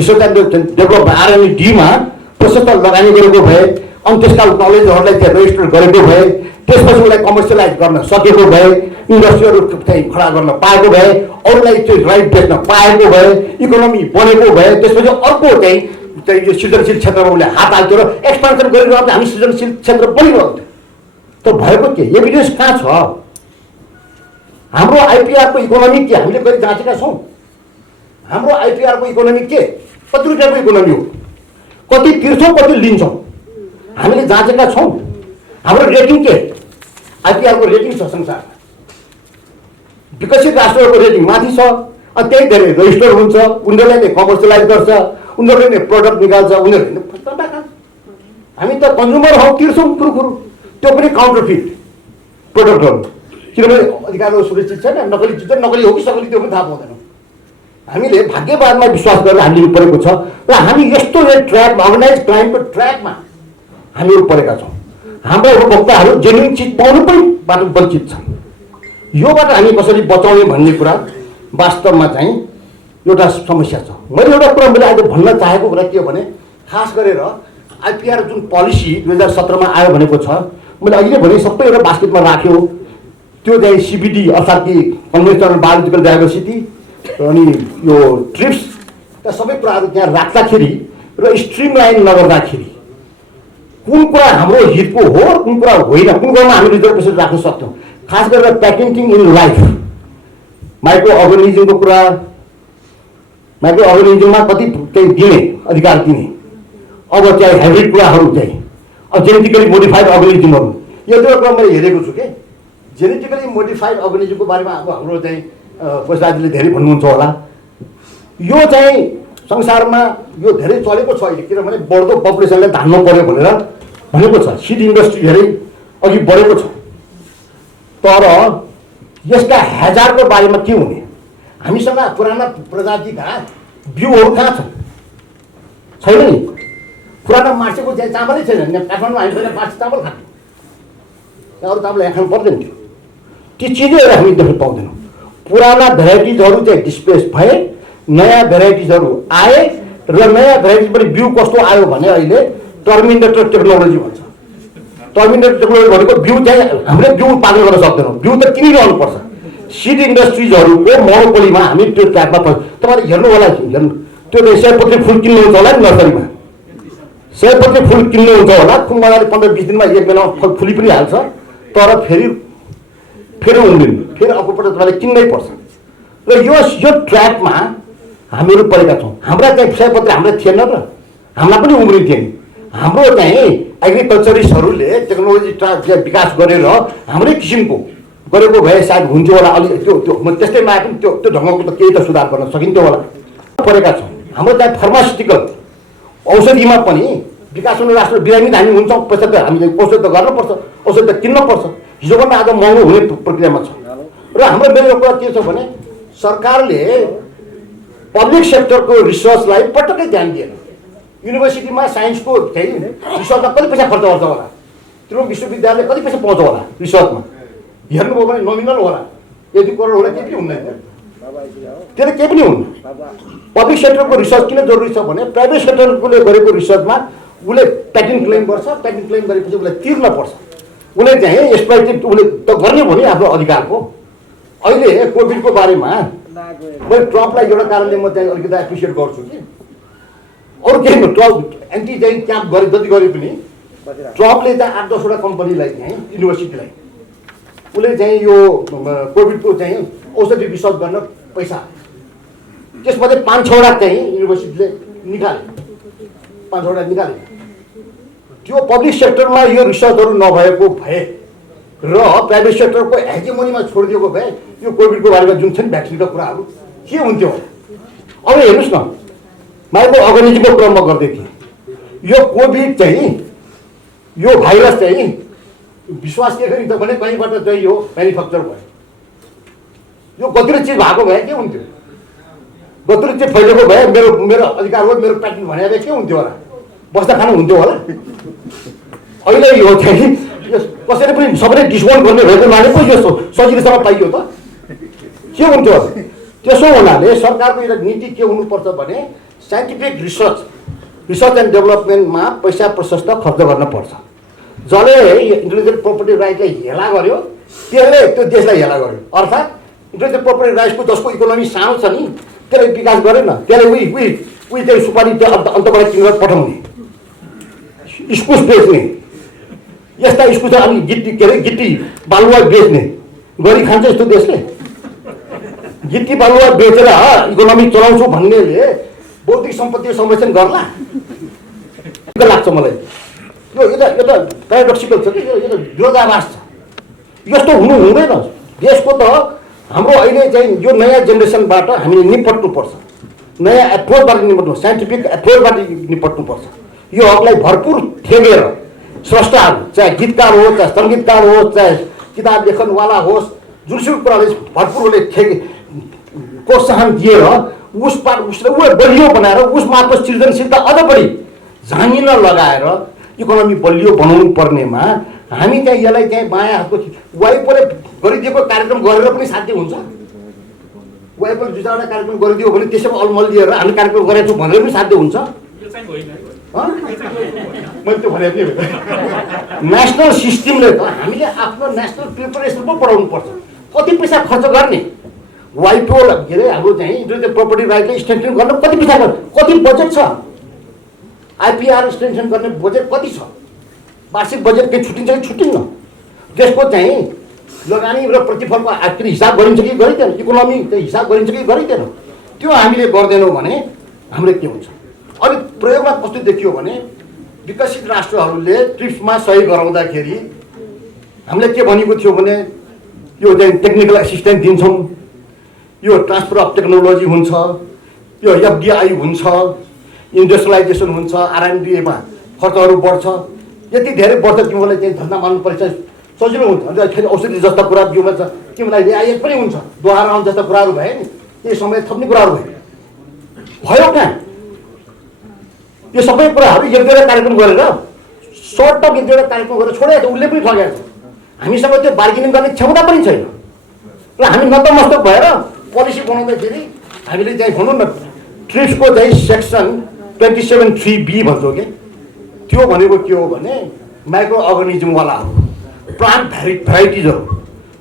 डेभलप R&Dमा प्रशस्त लगानी गरेको भए, अनि त्यसका नलेजहरूलाई त्यहाँ रेजिस्टर गरेको भए, त्यसपछि उसलाई कमर्सियलाइज गर्न सकेको भए, इन्डस्ट्रीहरू चाहिँ खडा गर्न पाएको भए, अरूलाई चाहिँ राइट बेच्न पाएको भए, इकोनोमी बनेको भए, त्यसपछि अर्को चाहिँ यो सृजनशील क्षेत्रमा उसले हात हाल्थ्यो र एक्सपान्सन गरिरहँदा हामी सृजनशील क्षेत्र बनिरहन्थ्यो। त भएको के? एभिडेन्स कहाँ छ? हाम्रो आइपिआरको इकोनोमी के हामीले कहिले जाँचेका छौँ? हाम्रो आइपिआरको इकोनोमी के? कति रुपियाँको इकोनोमी हो? कति तिर्छौँ, कति लिन्छौँ? हामीले जाँचेका छौँ? हाम्रो रेटिङ के? आइपिआरको रेटिङ छ संसारमा, विकसित राष्ट्रहरूको रेटिङ माथि छ। अनि त्यही धेरै रेजिस्टर हुन्छ, उनीहरूले नै कमर्सियलाइज गर्छ, उनीहरूले नै प्रडक्ट निकाल्छ, उनीहरूले नै फस्टमा खान्छ। हामी त कन्ज्युमर हौ, तिर्छौँ कुरकुरु, त्यो पनि काउन्टरफिट प्रडक्टहरू। किनभने अधिकारहरू सुरक्षित छैन, नकली चिज नकली हो कि सकली त्यो पनि थाहा पाउँदैनौँ। हामीले भाग्यवादमा विश्वास गरेर हामीले परेको छ र हामी यस्तो ट्र्याकमा, अर्गनाइज क्राइमको ट्र्याकमा हामीहरू परेका छौँ। हाम्रा उपभोक्ताहरू जेन्युन चिज पाउनु पनि बाट वञ्चित छन्। योबाट हामी कसरी बचाउने भन्ने कुरा वास्तवमा चाहिँ एउटा समस्या छ। मैले एउटा कुरा मैले आज भन्न चाहेको कुरा के हो भने खास गरेर आइपिआर जुन पोलिसी 2017 मा आयो भनेको छ, मैले अघि नै भने सबै एउटा बास्केटमा राख्यो। त्यो चाहिँ सिबिडी अर्थात् कि कन्भेन्सनल बायोलोजिकल डाइभर्सिटी अनि यो ट्रिप्स त सबै कुराहरू त्यहाँ राख्दाखेरि र स्ट्रिमलाइन नगर्दाखेरि कुन कुरा हाम्रो हितको हो कुन कुरा होइन, कुन कुरामा हामी रिजर्भेसन राख्न सक्छौँ। खास गरेर पेटेन्टिङ इन लाइफ, माइक्रो अर्गनिजमको कुरा, माइक्रो अर्गनिजममा कति चाहिँ दिने अधिकार दिने, अब चाहिँ हाइब्रिड कुराहरू चाहिँ अब जेनेटिकली मोडिफाइड अर्गनिजमहरू यो दुईवटा कुरा मैले हेरेको छु कि जेनेटिकली मोडिफाइड अर्गनिजमको बारेमा अब हाम्रो चाहिँ पैसाजीले धेरै भन्नुहुन्छ होला। यो चाहिँ संसारमा यो धेरै चलेको छ अहिले, किनभने बढ्दो पपुलेसनलाई धान्नु पर्यो भनेर भनेको छ। सिड इन्डस्ट्री धेरै अघि बढेको छ, तर यसका हेजारको बारेमा के हुने? हामीसँग पुराना प्रजातिका बिउहरू कहाँ छन्? छैन नि। पुरानो मान्छेको चाहिँ चामलै छैन। काठमाडौँमा हामी पहिला माछा चामल खान्थ्यौँ, अरू चामल यहाँ खानु पर्दैन थियो। ती चिजहरू हामी देख्न पाउँदैनौँ। पुराना भेराइटिजहरू चाहिँ डिस्प्लेस भए, नयाँ भेराइटिजहरू आए र नयाँ भेराइटिज पनि बिउ कस्तो आयो भने अहिले टर्मिनेटर टेक्नोलोजी भन्छ। टर्मिनेटर टेक्नोलोजी भनेको बिउ चाहिँ हामीले बिउ उत्पादन गर्न सक्दैनौँ, बिउ त किनिरहनुपर्छ। सिड इन्डस्ट्रिजहरूको मोनोपोलीमा हामी त्यो ट्र्याकमा पर्छ। तपाईँले हेर्नु होला, हेर्नु त्यो चाहिँ सयपत्री फुल किन्नुहुन्छ होला नि नर्सरीमा, सयपत्री फुल किन्नुहुन्छ होला, मजाले 15-20 दिनमा 1 महिनामा फुली पनि हाल्छ, तर फेरि हुँदैन, फेरि अर्कोपल्ट तपाईँले किन्नै पर्छ। र यो ट्र्याकमा हामीहरू परेका छौँ। हाम्रा चाहिँ सयपत्री हाम्रा थिएन र हाम्रा पनि उम्रिन्थ्यो नि। हाम्रो चाहिँ एग्रिकल्चरिस्टहरूले टेक्नोलोजी विकास गरेर हाम्रै किसिमको गरेको भए सायद हुन्थ्यो होला। अलि त्यो त्यस्तै नआए पनि त्यो ढङ्गको त केही त सुधार गर्न सकिन्थ्यो होला। परेका छौँ। हाम्रो चाहिँ फार्मास्युटिकल औषधिमा पनि विकास हुने राष्ट्र बिरामी हामी हुन्छौँ, पैसा त हामीले औषध त गर्नुपर्छ, औषध त किन्नुपर्छ। हिजोभन्दा आज महँगो हुने प्रक्रियामा छ। र हाम्रो मेरो कुरा के छ भने सरकारले पब्लिक सेक्टरको रिसर्चलाई पटक्कै ध्यान दिएन। युनिभर्सिटीमा साइन्सको चाहिँ रिसर्चमा कति पैसा खर्च गर्छ होला, त्यो विश्वविद्यालय कति पैसा पाउँछ होला रिसर्चमा, हेर्नुभयो भने नोमिनल होला, 1-2 करोड होला, केही पनि हुँदैन। त्यसले केही पनि हुन्न। पब्लिक सेक्टरको रिसर्च किन जरुरी छ भने प्राइभेट सेक्टरले गरेको रिसर्चमा उसले पेटेन्ट क्लेम गर्छ, पेटेन्ट क्लेम गरेपछि उसलाई तिर्न पर्छ। उसले चाहिँ एक्सप्लोइटेड उसले त गर्ने हो नि आफ्नो अधिकारको। अहिले कोभिडको बारेमा मैले ट्रम्पलाई एउटा कारणले म चाहिँ अलिकति एप्रिसिएट गर्छु कि अरू केही ट्रम्प एन्टी चाहिँ क्याम्प गरे जति गरे पनि ट्रम्पले चाहिँ 8-10वटा कम्पनीलाई चाहिँ युनिभर्सिटीलाई उसले चाहिँ यो कोभिडको चाहिँ औषधि रिसर्च गर्न पैसा, त्यसमध्ये 5-6वटा चाहिँ युनिभर्सिटीले निकाले, 5-6वटा निकाले। त्यो पब्लिक सेक्टरमा यो रिसर्चहरू नभएको भए र प्राइभेट सेक्टरको हेजेमोनीमा छोडिदिएको भए यो कोभिडको बारेमा जुन छ नि भ्याक्सिनका कुराहरू के हुन्थ्यो होला। अब हेर्नुहोस् न, माइक्रो अर्गनिजमको कुरा म गर्दै थिएँ। यो कोभिड चाहिँ यो भाइरस चाहिँ विश्वास के गरी त भने कहीँबाट चाहिँ यो म्यानुफ्याक्चर भयो। यो कतिवटा चिज भएको भए के हुन्थ्यो? कतिवटा चिज फैलिएको भए मेरो अधिकार हो, मेरो प्याटेन्ट भने भए के हुन्थ्यो होला? बस्दा खानु हुन्थ्यो होला। अहिले यो चाहिँ कसैले पनि सबैले डिस्काउन्ट गर्ने भएको हुनाले पो यो सजिलोसँग पाइयो त के हुन्थ्यो? त्यसो हुनाले सरकारको एउटा नीति के हुनुपर्छ भने साइन्टिफिक रिसर्च एन्ड डेभलपमेन्टमा पैसा प्रशस्त खर्च गर्न पर्छ। जसले इन्टेलेक्चुअल प्रोपर्टी राइटलाई हेला गर्यो त्यसले त्यो देशलाई हेला गर्यो। अर्थात् इन्टेलेक्चुअल प्रोपर्टी राइट्सको जसको इकोनोमी सानो छ नि त्यसले विकास गरेन, त्यसले उही चाहिँ सुपारी अन्तबाट किनेर पठाउने, इस्कुस बेच्ने, यस्ता इस्कुस अनि गिट्टी के अरे गिट्टी बालुवा बेच्ने गरी खान्छ यस्तो देशले। गिट्टी बालुवा बेचेर इकोनोमी चलाउँछु भन्नेले बौद्धिक सम्पत्ति संरक्षण गर्ला लाग्छ मलाई। यो त प्याराडक्सिकल छ कि यो त विरोधाभास छ। यस्तो हुनु हुँदैन। देशको त हाम्रो अहिले चाहिँ यो नयाँ जेनेरेसनबाट हामीले निपट्नुपर्छ, नयाँ एप्रोचबाट निपट्नु, साइन्टिफिक एप्रोचबाट निपट्नुपर्छ। यो हकलाई भरपुर ठेगेर स्रष्टाहरू चाहे गीतकार होस्, चाहे सङ्गीतकार होस्, चाहे किताब लेखनवाला होस्, जुनसुकै कुराले भरपुरले प्रोत्साहन दिएर उसलाई बलियो बनाएर उस मार्फत सृजनशीलता अझ बढी झाँगिन लगाएर इकोनोमी बलियो बनाउनु पर्नेमा हामी चाहिँ यसलाई चाहिँ बायाँ हातको वाइपले गरिदिएको कार्यक्रम गरेर पनि साध्य हुन्छ? वाइपल दुई चारवटा कार्यक्रम गरिदियो भने त्यसैमा अलमल लिएर हामी कार्यक्रम गरेको छौँ भनेर पनि साध्य हुन्छ। मैले त्यो भने पनि नेसनल सिस्टमले त हामीले आफ्नो नेसनल प्रिपरेसन पो बढाउनु पर्छ। कति पैसा खर्च गर्ने वाइपो के अरे हाम्रो चाहिँ इन्टेलेक्चुअल प्रपर्टी राइटले स्ट्रेन्थन गर्न कति पैसा गर्छ, कति बजेट छ, आइपिआर स्ट्रेन्थन गर्ने बजेट कति छ, वार्षिक बजेट केही छुट्टिन्छ कि छुट्टिन्न, त्यसको चाहिँ लगानी र प्रतिफलको आखिर हिसाब गरिन्छ कि गरिँदैन, इकोनोमी हिसाब गरिन्छ कि गरिँदैन, त्यो हामीले गर्दैनौँ भने हाम्रो के हुन्छ। अनि प्रयोगमा कस्तो देखियो भने विकसित राष्ट्रहरूले ट्रिप्समा सही गराउँदाखेरि हामीले के भनेको थियो भने यो चाहिँ टेक्निकल एसिस्टेन्ट दिन्छौँ, यो ट्रान्सफर अफ टेक्नोलोजी हुन्छ, यो एफडिआई हुन्छ, इन्डस्ट्रियलाइजेसन हुन्छ, आरएनडीमा खर्चहरू बढ्छ, यति धेरै बढ्छ तिमीलाई चाहिँ धन्दा मान्नु पर्छ, सजिलो हुन्छ। अन्त फेरि औषधि जस्ता कुरा जिउमा छ तिमीलाई रियायत पनि हुन्छ, दोहोऱ्याउनु जस्ता कुराहरू भए नि त्यही समय थप्ने कुराहरू भयो कहाँ। यो सबै कुराहरू एक दुईवटा कार्यक्रम गरेर सर्ट टर्म एक दुईवटा कार्यक्रम गरेर छोडेको छ, उसले पनि ठगेको छ। हामीसँग त्यो बार्गेनिङ गर्ने क्षमता पनि छैन र हामी नतमस्तक भएर पोलिसी बनाउँदाखेरि हामीले चाहिँ भनौँ न ट्रिप्सको चाहिँ सेक्सन 27(3)B भन्छौँ कि त्यो भनेको के हो भने माइक्रो अर्गानिजमवालाहरू, प्लान्ट भेराइटिजहरू,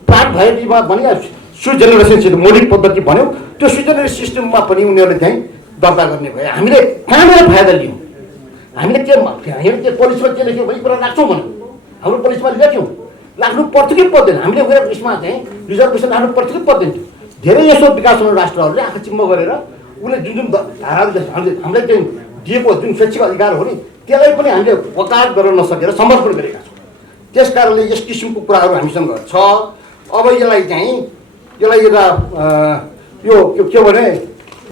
प्लान्ट भेराइटीमा भने स्विच जेनेरेसन सिस्टम मौलिक पद्धति भन्यो, त्यो स्विच जेनेरेसन सिस्टममा पनि उनीहरूले चाहिँ दर्ता गर्ने भयो। हामीले कहाँबाट फाइदा लियौँ, हामीले के पोलिसीमा के लेख्यौँ भने कुरा राख्छौँ भने हाम्रो पोलिसीमा लेख्यौँ, राख्नु पर्छ कि पर्दैन, हामीले गएर यसमा चाहिँ रिजर्भेसन राख्नु पर्छ कि पर्दैन। धेरै यस्तो विकास हुने राष्ट्रहरूले आँखा चिम्म गरेर उसले जुन जुन धाराहरू हामीलाई चाहिँ दिएको जुन शैक्षिक अधिकार हो नि त्यसलाई पनि हामीले वकालत गर्न नसकेर समर्पण गरेका छौँ। त्यस कारणले यस किसिमको कुराहरू हामीसँग छ। अब यसलाई चाहिँ एउटा यो के भने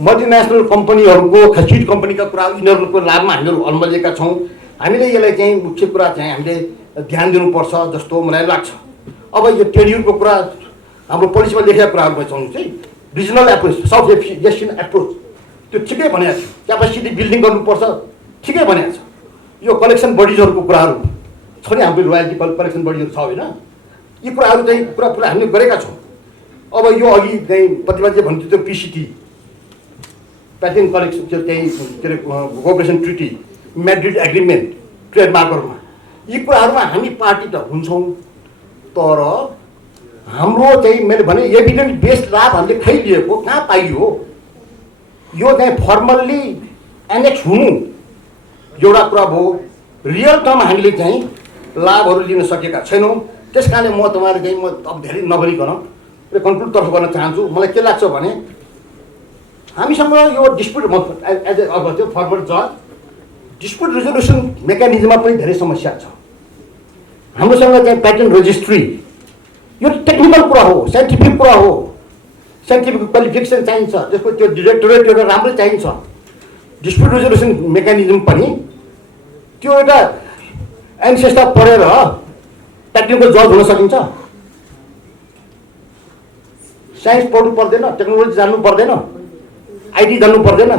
मल्टिनेसनल कम्पनीहरूको खचित कम्पनीका कुराहरू यिनीहरूको लाभमा हामीहरू अल्मलिएका छौँ। हामीले यसलाई चाहिँ मुख्य कुरा चाहिँ हामीले ध्यान दिनुपर्छ जस्तो मलाई लाग्छ। अब यो ट्रेड युनियनको कुरा हाम्रो पोलिसीमा लेखेका कुराहरू छौँ चाहिँ regional approach, south Asian approach, त्यो ठिकै भनेको छ। क्यापासिटी बिल्डिङ गर्नुपर्छ, ठिकै भनेको छ। यो कलेक्सन बडिजहरूको कुराहरू छ नि, हाम्रो रोयल्टी कलेक्सन बडिजहरू छ होइन, यी कुराहरू चाहिँ पुरा हामीले गरेका छौँ। अब यो अघि चाहिँ प्रतिवादले भन्थ्यो त्यो पिसिटी प्याटेन्ट कलेक्सन चाहिँ के अरे कोअपरेसन ट्रिटी, म्याड्रिड एग्रिमेन्ट, ट्रेडमार्कहरूमा यी कुराहरूमा हामी पार्टी त हुन्छौँ, तर हाम्रो चाहिँ मैले भने एभिडेन्स बेस्ड लाभ हामीले खै लिएको कहाँ पाइयो। यो चाहिँ फर्मल्ली एनेक्स हुनु एउटा कुरा भयो, रियल टर्म हामीले चाहिँ लाभहरू लिन सकेका छैनौँ। त्यस कारणले म तपाईँहरू चाहिँ म अब धेरै नभनिकन कन्क्लुडतर्फ गर्न चाहन्छु। मलाई के लाग्छ भने हामीसँग यो डिस्प्युट एज ए फर्मर जज डिस्प्युट रिजोल्युसन मेकानिजममा पनि धेरै समस्या छ। हाम्रोसँग चाहिँ प्याटेन्ट रजिस्ट्री यो टेक्निकल कुरा हो, साइन्टिफिक कुरा हो, साइन्टिफिक क्वालिफिकेसन चाहिन्छ, त्यसको त्यो डिरेक्टोरेट एउटा राम्रै चाहिन्छ। डिस्प्युट रिजोल्युसन मेकानिजम पनि त्यो एउटा एनसेस्टा पढेर टेक्निकल जज हुन सकिन्छ। साइन्स पढ्नु पर्दैन, टेक्नोलोजी जान्नु पर्दैन, आइटी जान्नु पर्दैन,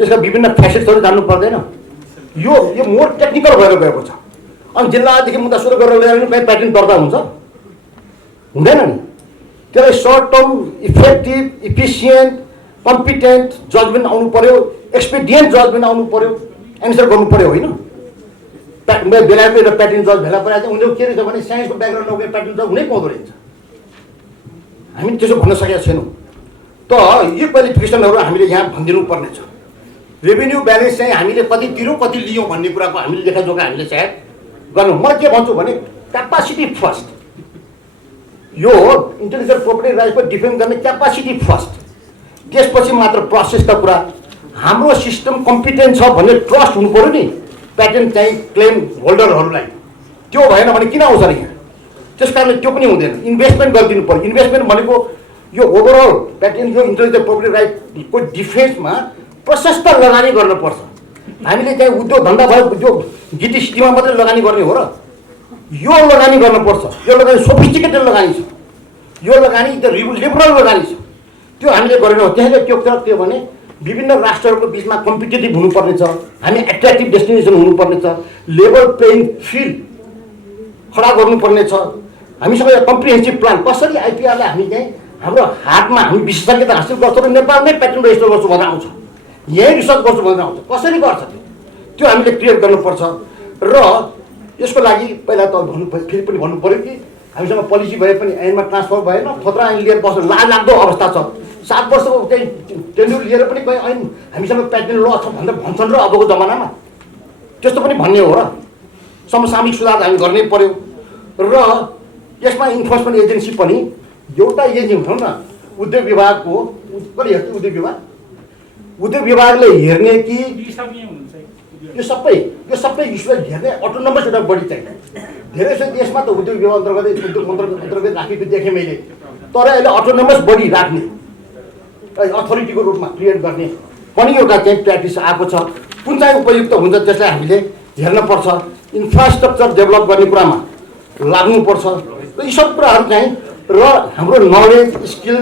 यसका विभिन्न फ्यासेट्सहरू जान्नु पर्दैन। यो मोर टेक्निकल भएर गएको छ। अनि जिल्लादेखि मुद्दा सुरु गरेर ल्याएर पनि कहीँ प्याटेन्ट दर्ता हुन्छ, हुँदैन नि। त्यसलाई short term effective efficient competent judgement आउनु पऱ्यो, एक्सपिडियन्ट जजमेन्ट आउनु पऱ्यो, एन्सर गर्नु पऱ्यो होइन। बेलायतको एउटा प्याटेन्ट जज भेला परेको छ, उनीहरू के रहेछ भने साइन्सको ब्याकग्राउन्ड नभए प्याटेन्ट जज हुनै पाउँदो रहेछ। हामी त्यसो भन्न सकेका छैनौँ। त यो क्वालिफिकेसनहरू हामीले यहाँ भनिदिनु पर्ने छ। रेभेन्यू ब्यालेन्स चाहिँ हामीले कति तिर्यौँ कति लियौँ भन्ने कुराको हामीले लेखाजोखा हामीले सायद गर्नु। म के भन्छु भने क्यापासिटी फर्स्ट, यो इन्टेलेक्चुअल प्रोपर्टी राइट्सको डिफेन्ड गर्ने क्यापासिटी फर्स्ट, त्यसपछि मात्र प्रोसेसका कुरा। हाम्रो सिस्टम कम्पिटेन्ट छ भन्ने ट्रस्ट हुनु पऱ्यो नि प्याटेन्ट चाहिँ क्लेम होल्डरहरूलाई। त्यो भएन भने किन आउँछ र यहाँ। त्यस कारणले त्यो पनि हुँदैन। इन्भेस्टमेन्ट गरिदिनु पऱ्यो। इन्भेस्टमेन्ट भनेको यो ओभरअल प्याटेन्ट यो इन्टेलेक्चुअल प्रोपर्टी राइटको डिफेन्समा प्रशस्त लगानी गर्नुपर्छ। हामीले चाहिँ उद्योग धन्दा भयो त्यो गिटी सिटीमा मात्रै लगानी गर्ने हो र, यो लगानी गर्नुपर्छ। यो लगानी सोफिस्टिकेटेड लगानी छ, यो लगानी त लिबरल लगानी छ। त्यो हामीले गरेनौँ। त्यसैले त्यो भने विभिन्न राष्ट्रहरूको बिचमा कम्पिटेटिभ हुनुपर्ने छ, हामी एट्र्याक्टिभ डेस्टिनेसन हुनुपर्ने छ, लेभल प्लेइङ फिल्ड खडा गर्नुपर्ने छ। हामीसँग कम्प्रिहेन्सिभ प्लान कसरी आइपिआरलाई हामी चाहिँ हाम्रो हातमा हामी विशेषज्ञता हासिल गर्छौँ र नेपालमै पेटेन्ट रेजिस्टर गर्छु भनेर आउँछ, यहीँ रिसर्च गर्छु भनेर आउँछ। कसरी गर्छ त्यो हामीले क्लियर गर्नुपर्छ। र यसको लागि पहिला त फेरि पनि भन्नु पऱ्यो कि हामीसँग पोलिसी भए पनि ऐनमा ट्रान्सफर भएन, खतरा ऐन लिएर बस्नु लाजलाग्दो अवस्था छ। 7 वर्षको केही टेन्युर लिएर पनि कहीँ ऐन हामीसँग पेटेन्ट ल छ भनेर भन्छन् र अबको जमानामा त्यस्तो पनि भन्ने हो र। समसामयिक सुधार हामी गर्नै पर्यो। र यसमा इन्फोर्समेन्ट एजेन्सी पनि एउटा एजेन्सी भनौँ न, उद्योग विभागको कति हेर्छ उद्योग विभागले हेर्ने कि यो सबै इस्युलाई हेर्ने अटोनोमस एउटा बढी चाहिन्छ। धेरै जस्तो देशमा त उद्योग विभाग अन्तर्गत उद्योग अन्तर्गत राखेको देखेँ मैले, तर अहिले अटोनोमस बढी राख्ने अथोरिटीको रूपमा क्रिएट गर्ने पनि एउटा चाहिँ प्र्याक्टिस आएको छ। कुन चाहिँ उपयुक्त हुन्छ त्यसलाई हामीले हेर्नुपर्छ। इन्फ्रास्ट्रक्चर डेभलप गर्ने कुरामा लाग्नुपर्छ। र यी सब कुराहरू चाहिँ र हाम्रो नलेज स्किल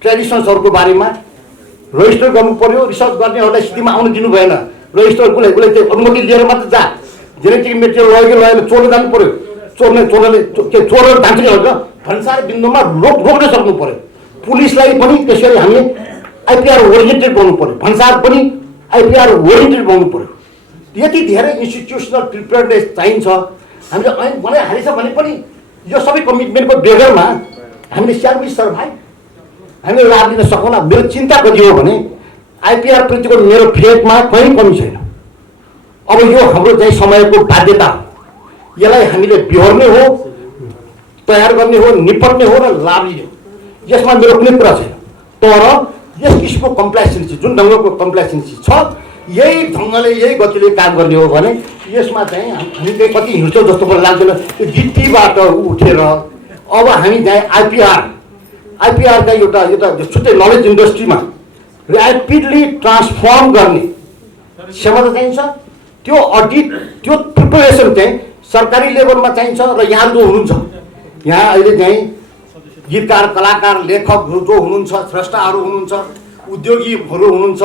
ट्रेडिसन्सहरूको बारेमा रजिस्टर गर्नु पर्यो। रिसर्च गर्नेहरूलाई सिटीमा आउनु दिनु भएन। रजिस्टर उसले चाहिँ अनुमति लिएर मात्र जा, जेनेटिक मेटेरियल लगेर चोर्न जानु पर्यो। चोरेर जान्छ कि होइन भन्सार बिन्दुमा रोक्न सक्नु पर्यो। पुलिसलाई पनि त्यसरी हामीले आइपिआर ओरिएन्टेड बनाउनु पर्यो। भन्सार पनि आइपिआर ओरिएन्टेड बनाउनु पर्यो। यति धेरै इन्स्टिट्युसनल प्रिपेयर्डनेस चाहिन्छ। हामीले ऐन बनाइहालेछ भने पनि यो सबै कमिटमेन्टको बेगरमा हामीले स्याल सर्भाइभ हामीले लाभ लिन सकौँला। मेरो चिन्ता कति हो भने आइपिआर प्रतिको मेरो फेदमा कहीँ कमी छैन। अब यो हाम्रो चाहिँ समयको बाध्यता हो। यसलाई हामीले बिहोर्ने हो, तयार गर्ने हो, निपट्ने हो र लाभ लिने हो। यसमा मेरो कुनै कुरा छैन। तर यस किसिमको कम्प्लेक्सेन्सी जुन ढङ्गको कम्प्लेक्सेन्सी छ यही ढङ्गले यही गतिले काम गर्ने हो भने यसमा चाहिँ हामी चाहिँ कति हिँड्छौँ जस्तो पनि लाग्दैन। त्यो गिट्टीबाट उठेर अब हामी चाहिँ आइपिआरका एउटा छुट्टै नलेज इन्डस्ट्रीमा ऱ्यापिडली ट्रान्सफर्म गर्ने क्षमता चाहिन्छ। त्यो अडिट त्यो प्रिपरेसन चाहिँ सरकारी लेभलमा चाहिन्छ। र यहाँ जो हुनुहुन्छ यहाँ अहिले चाहिँ गीतकार कलाकार लेखकहरू जो हुनुहुन्छ, स्रष्टाहरू हुनुहुन्छ, उद्योगीहरू हुनुहुन्छ,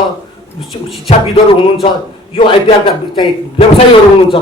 शिक्षाविदहरू हुनुहुन्छ, यो आइपिआरका चाहिँ व्यवसायीहरू हुनुहुन्छ।